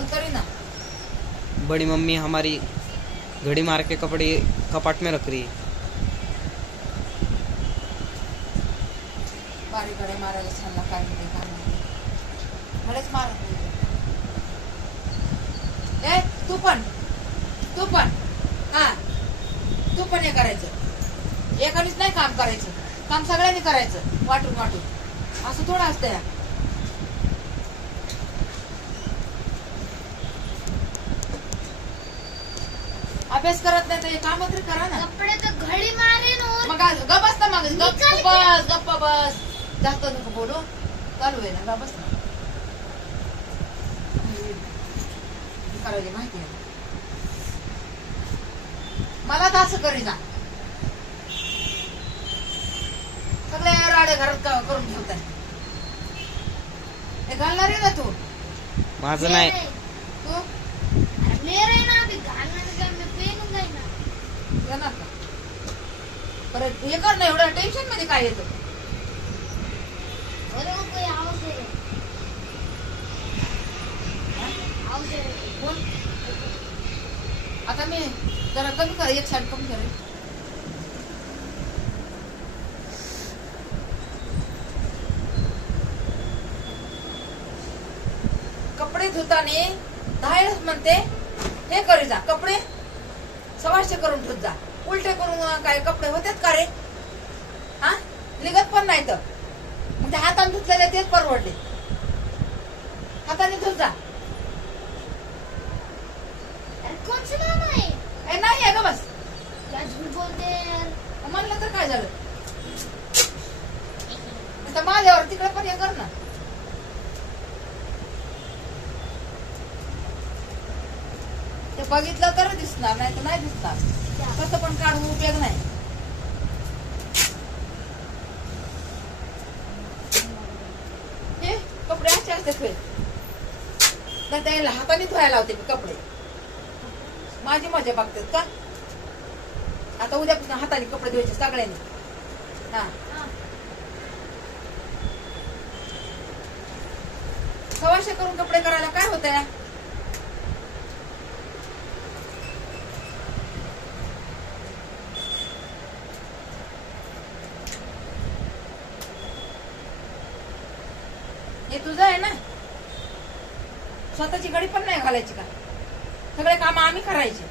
बंद करी ना। बड़ी मम्मी हमारी घड़ी मार के कपड़े कपाट में रख रही है। बारी घडे मारायला छानला काय नाही काय नाही घडेच मारत नाही। ए तू पण हा तू पण हे करायचं एकानेच नाही काम करायचं काम सगळ्यांनी करायचं वाटून वाटून असं थोडं असतं। अभ्यास करत नाही तर काम तरी करा ना। कपडे तर घडी मारेन और मग गप बस ना मग गप्प बस जास्त नको बोलू चालू आहे ना गप बस ना। करायला माहिती आहे मला तर असं करी जा सगळे राडे घरात करून ठेवताय हे घालणार आहे ना तू माझं नाही तू मेरे ना अभी घालना का मैं पहनूंगा ही ना येणार का परत हे कर ना एवढं टेन्शन मध्ये काय येतं। अरे वो कोई आवाज दे आवाज दे बोल आता मी जरा कमी कर एक साईड कमी करेल। कपडे धुताने 10 वेळेस म्हणते हे करी जा कपडे सवाशे करून ठेवत जा उलटे करून काय कपडे होतेच का रे हा निघत पण नाही तर मग ते हाताने धुतलेले तेच परवडले हाताने धुत जा। अरे कौन सी मामा है ए नाही आहे का बस क्या झूठ बोलते हैं यार म्हणलं तर काय झालं आता माझ्यावर तिकडे पण हे कर ना। ते बघितलं तर दिसणार नाही तर नाही दिसणार कसं पण काढून उपयोग नाही। हे कपडे असे असते खेळ नाही त्याला हाताने धुवायला लावते मी कपडे माझी मजा बघतात का आता उद्यापासून हाताने कपडे धुवायचे सगळ्यांनी हा सवाशे करून कपडे करायला काय होतंय हे तुझं आहे ना स्वतःची घडी पण नाही घालायची का सगळे काम आम्ही करायचे।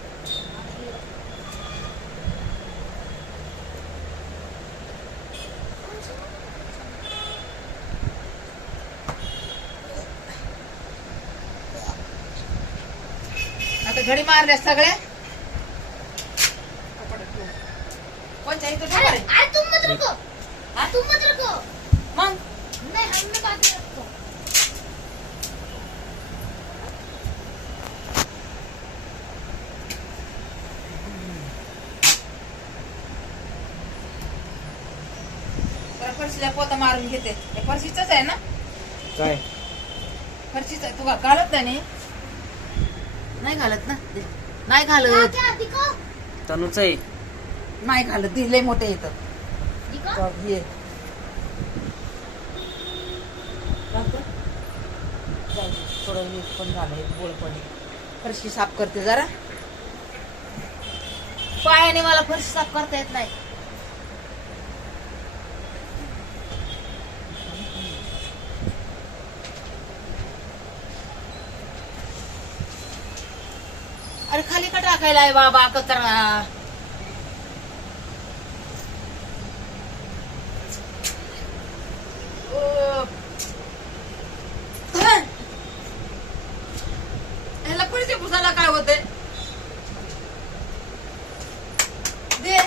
आता घडी मारल्या सगळ्या कोणच्या इथं अरे अरे तुम मत रुको हाँ? तुम मत रुको मग नहीं हमने बात नहीं रखो फरशीला पोता मारून घेते हे फरशीच आहे ना काय फरशीच तू घालत नाही घालत ना नाही घालत क्या दिखो तनुच आहे नाही घालत दिले मोठे येतं दिखो हे थोडं मीठ पण झालंय गोळ पण फरशी साफ करते जरा पायाने मला फरशी साफ करता येत नाही। अरे खाली का टाकायला आहे बाबा कचरा ह्याला पैसे पुसायला काय होते दे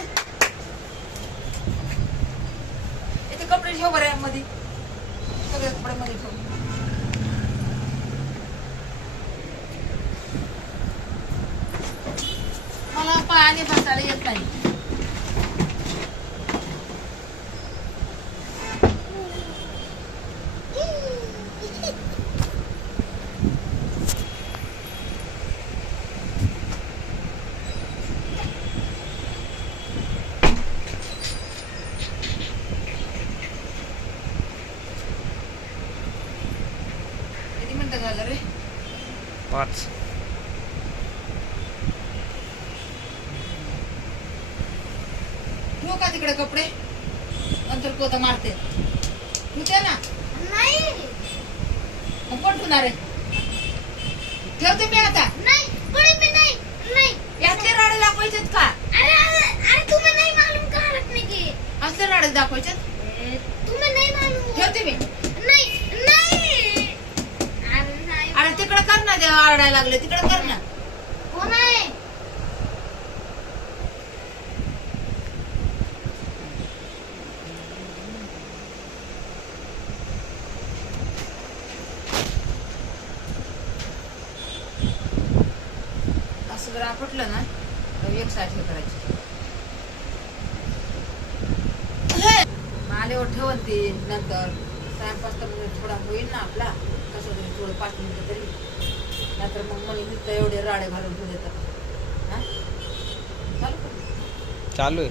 इथे कपडे ठेव बरं मध्ये सगळे कपडे मध्ये ठेव मला पायाने बसायला येत नाही। किती मिनिटं झालं रे 5. ठेवू का तिकडे कपडे नंतर कोता मारते ठेवते ना नाही मग कोण ठेवणार आहे ठेवते मी आता नाही बड़ी मी नाही नाही यातले राडे दाखवायचेत का अरे अरे अरे तुम्हें नहीं मालूम कहाँ रखने की असले राडे दाखवायचेत तुम्हें नहीं मालूम ठेवते मी नहीं नहीं अरे नहीं अरे तिकडे कर ना देवा आरडायला लागले तिकडे कर ना हो नाही असं जर आपटलं ना तर एक साईड हे करायची आल्यावर ठेवून ते नंतर टाइमपास तर म्हणजे थोडा होईल ना आपला कसं तरी थोडं 5 मिनिटं तरी नंतर मग म्हणे मी तर एवढे राडे घालून ठेवले तर हा चालू कर. चालू आहे.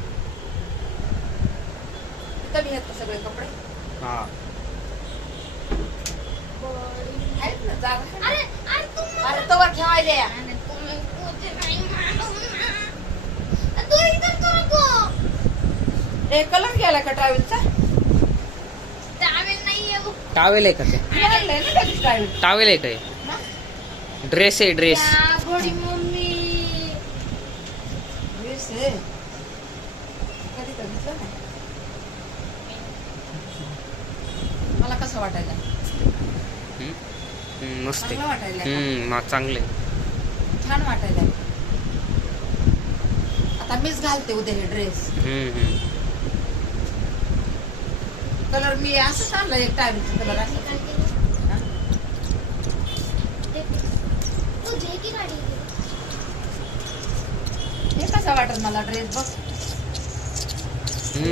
तिथं मी आहेत का सगळे कपडे हा आहेत ना जागा आहे ना? अरे अरे तुम अरे तवर ठेवायला या अरे तुम्हें कुछ नहीं मालूम ना तू इधर तो रखो ए कलर गेला का ट्रॅव्हलचा टावेल नहीं है वो टावेल आहे का ते? मिळालंय ना लगेच ट्रॅव्हल टावेल आहे काय? ड्रेस आहे ड्रेस. क्या बड़ी मम्मी ड्रेस आहे कधी बघितलं नाही मला कसं वाटायला मस्त चांगलं आहे. वाटायला का? मग चांगले. छान वाटायला आता मीच घालते उद्या हे ड्रेस कलर मी असंच आणलं एक टायमिंगचा कलर असं हा? तुझे की गाडी हे कसा वाटत मला ड्रेस बघ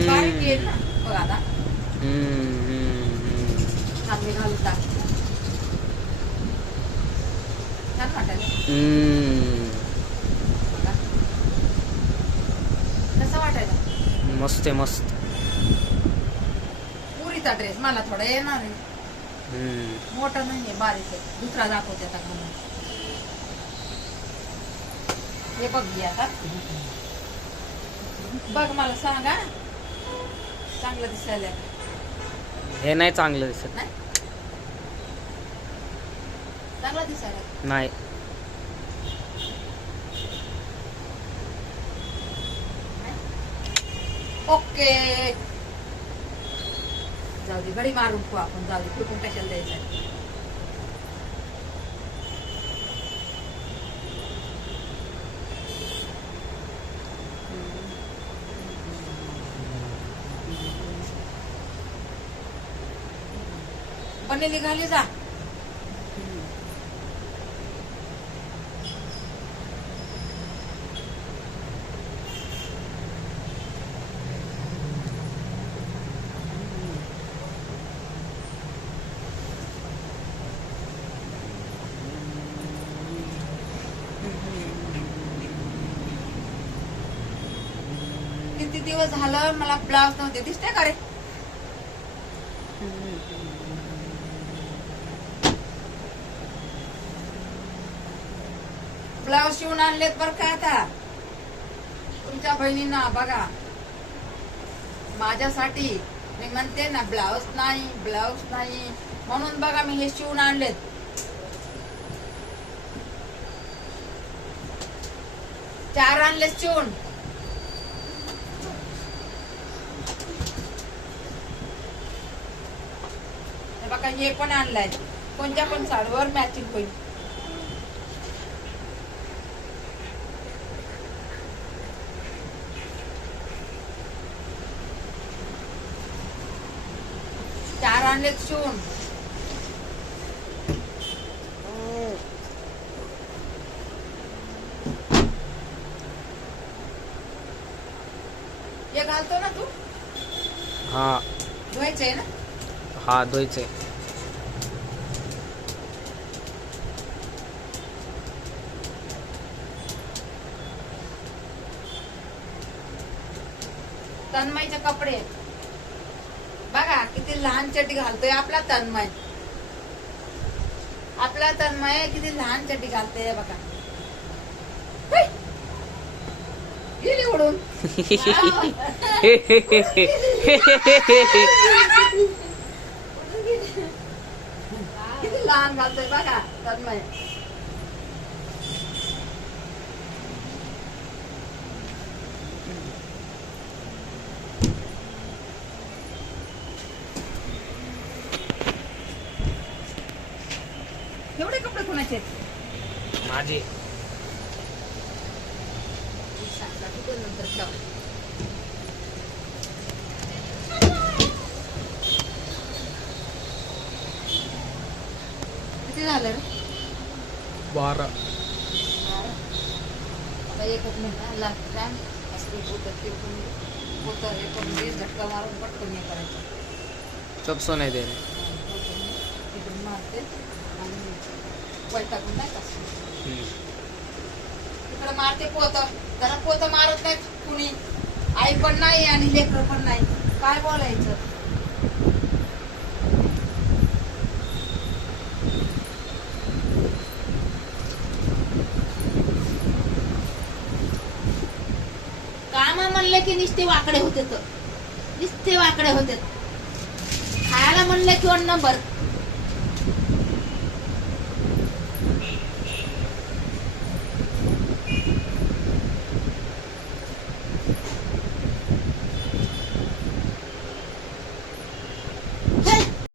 बारीक येईल ना बघ आता छान मी घालून टाक छान वाटायला बघा कसा वाटायला मस्त आहे मस्त. पुरीचा ड्रेस मला थोडा येणार आहे मोठा नाहीये बारीक आहे दुसरा दाखवते आता घालून हे बघ घे आता बघ मला सांगा चांगलं दिसायला का? हे नाही चांगलं दिसत. नाही चांगलं दिसायला का? नाही. ओके जाऊ दे घडी मारून ठेवू आपण जाऊ दे फेकून कशाला द्यायचं बनेली घाली जा किती दिवस झालं मला ब्लाउज नव्हते दिसते का रे ब्लाउज शिवून आणलेत बर का आता तुमच्या बहिणींना बघा माझ्यासाठी मी म्हणते ना ब्लाउज नाही म्हणून बघा मी हे शिवून आणलेत चार आणलेत शिवून हे बघा हे पण आणलंय कोणत्या पण साडीवर मॅचिंग होईल चार आणलेत शिवून हे घालतो ना तू हा धुवायचंय ना हा धुवायचंय. तन्मयचे कपडे बघा किती लहान चटी घालतोय आपला तन्मय आपला तन्मय किती लहान चड्डी घालते बघा. हुई. गेली उडून. किती लहान घालतोय बघा तन्मय. एवढे कपडे कोणाचे आहेत? माझे. सांगा कुठं नंतर ठेवा. किती झालं रे? 12. आता एकच मिनिट लास्ट टाइम असं होतं ते पण होतं हे पण ते झटका मारून पटकन हे करायचं. सब सोने दे रहे. तिकडून मारते आणि वैतागून नाही का तिकडे मारते पोत. जरा पोत मारत नाही कुणी. आई पण नाही आणि लेकर पण नाही. काय बोलायचं. काम म्हणलं की नुसते वाकडे होते. नुसते वाकडे होते. खायला म्हणलं की नंबर